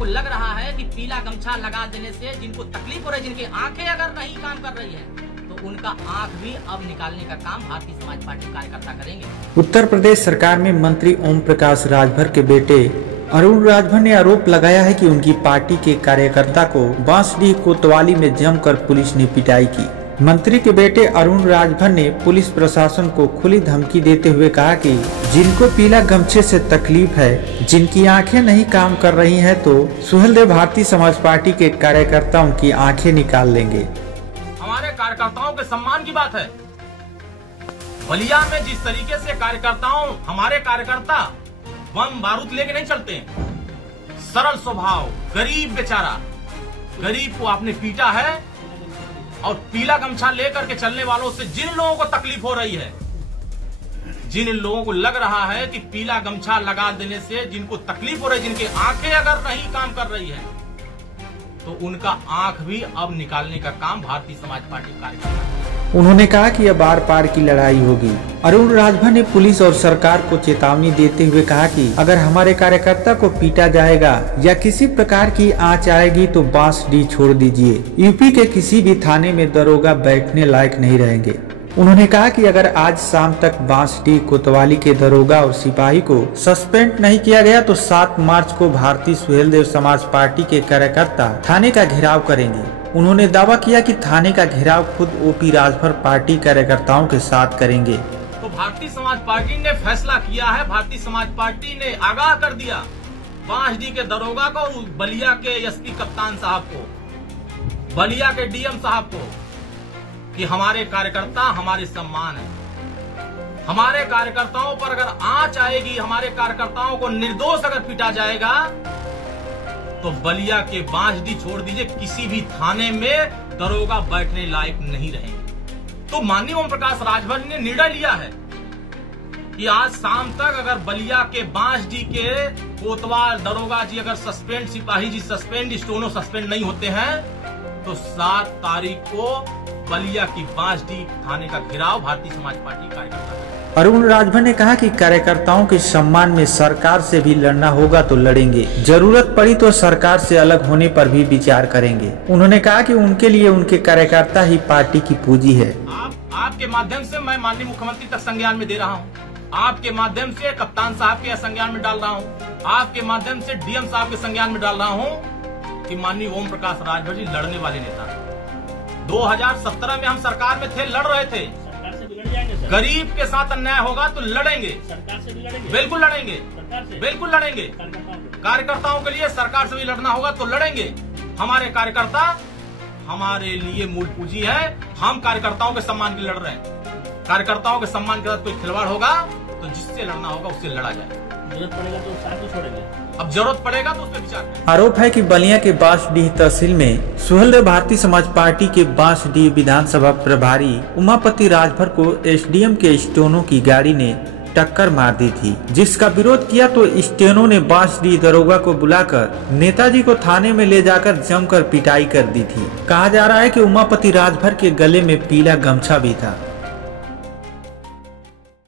को लग रहा है कि पीला गमछा लगा देने से जिनको तकलीफ हो रही है, जिनकी आंखें अगर नहीं काम कर रही है, तो उनका आंख भी अब निकालने का काम भारतीय समाज पार्टी कार्यकर्ता करेंगे। उत्तर प्रदेश सरकार में मंत्री ओम प्रकाश राजभर के बेटे अरुण राजभर ने आरोप लगाया है कि उनकी पार्टी के कार्यकर्ता को बांसडीह कोतवाली में जमकर पुलिस ने पिटाई की। मंत्री के बेटे अरुण राजभर ने पुलिस प्रशासन को खुली धमकी देते हुए कहा कि जिनको पीला गमछे से तकलीफ है, जिनकी आंखें नहीं काम कर रही हैं, तो सुहेलदेव भारतीय समाज पार्टी के कार्यकर्ता उनकी आंखें निकाल लेंगे। हमारे कार्यकर्ताओं के सम्मान की बात है। बलिया में जिस तरीके से हमारे कार्यकर्ता बम बारूद लेके नहीं चलते हैं, सरल स्वभाव, गरीब बेचारा, गरीब को आपने पीटा है। और पीला गमछा लेकर के चलने वालों से जिन लोगों को तकलीफ हो रही है, जिन लोगों को लग रहा है कि पीला गमछा लगा देने से जिनको तकलीफ हो रही है, जिनकी आंखें अगर नहीं काम कर रही है, तो उनका आंख भी अब निकालने का काम भारतीय समाज पार्टी कार्यकर्ता। उन्होंने कहा कि अब आर पार की लड़ाई होगी। अरुण राजभर ने पुलिस और सरकार को चेतावनी देते हुए कहा कि अगर हमारे कार्यकर्ता को पीटा जाएगा या किसी प्रकार की आंच आएगी तो बांसडीह छोड़ दीजिए। यूपी के किसी भी थाने में दरोगा बैठने लायक नहीं रहेंगे। उन्होंने कहा कि अगर आज शाम तक बांसडीह कोतवाली के दरोगा और सिपाही को सस्पेंड नहीं किया गया तो 7 मार्च को भारतीय सुहेलदेव समाज पार्टी के कार्यकर्ता थाने का घेराव करेंगे। उन्होंने दावा किया कि थाने का घेराव खुद ओपी राजभर पार्टी कार्यकर्ताओं के साथ करेंगे। तो भारतीय समाज पार्टी ने फैसला किया है, भारतीय समाज पार्टी ने आगाह कर दिया बांसडीह के दरोगा को, बलिया के एसपी कप्तान साहब को, बलिया के डीएम साहब को, कि हमारे कार्यकर्ता हमारे सम्मान है। हमारे कार्यकर्ताओं पर अगर आंच आएगी, हमारे कार्यकर्ताओं को निर्दोष अगर पीटा जाएगा, तो बलिया के बांसडीह छोड़ दीजिए, किसी भी थाने में दरोगा बैठने लायक नहीं रहेंगे। तो माननीय ओम प्रकाश राजभर ने निर्णय लिया है कि आज शाम तक अगर बलिया के बांसडीह के कोतवाल दरोगा जी अगर सस्पेंड, सिपाही जी सस्पेंड, स्टोनो सस्पेंड नहीं होते हैं, तो 7 तारीख को बलिया की बांसडीह थाने का घेराव भारतीय समाज पार्टी कार्यकर्ता। अरुण राजभर ने कहा कि कार्यकर्ताओं के सम्मान में सरकार से भी लड़ना होगा तो लड़ेंगे, जरूरत पड़ी तो सरकार से अलग होने पर भी विचार करेंगे। उन्होंने कहा कि उनके लिए उनके कार्यकर्ता ही पार्टी की पूंजी है। आपके माध्यम से मैं माननीय मुख्यमंत्री तक संज्ञान में दे रहा हूँ, आपके माध्यम से कप्तान साहब के संज्ञान में डाल रहा हूँ, आपके माध्यम से डीएम साहब के संज्ञान में डाल रहा हूँ कि माननीय ओम प्रकाश राजभर जी लड़ने वाले नेता। 2017 में हम सरकार में थे, लड़ रहे थे। गरीब के साथ अन्याय होगा तो लड़ेंगे, सरकार से भी लड़ेंगे, बिल्कुल लड़ेंगे, बिल्कुल लड़ेंगे। कार्यकर्ताओं के लिए सरकार से भी लड़ना होगा तो लड़ेंगे। हमारे कार्यकर्ता हमारे लिए मूल पूंजी है। हम कार्यकर्ताओं के सम्मान के लिए लड़ रहे हैं। कार्यकर्ताओं के सम्मान के साथ कोई खिलवाड़ होगा तो जिससे लड़ना होगा उससे लड़ा जाए। जरूरत पड़ेगा तो साथ में छोड़ेंगे, अब जरूरत पड़ेगा तो उस पर विचार करेंगे। आरोप है कि बलिया के बांसडीह तहसील में सुहेलदेव भारतीय समाज पार्टी के बांसडीह विधानसभा प्रभारी उमापति राजभर को एसडीएम के स्टोनो की गाड़ी ने टक्कर मार दी थी, जिसका विरोध किया तो स्टेनो ने बांसडीह दरोगा को बुलाकर नेताजी को थाने में ले जाकर जमकर पिटाई कर दी थी। कहा जा रहा है कि उमापति राजभर के गले में पीला गमछा भी था।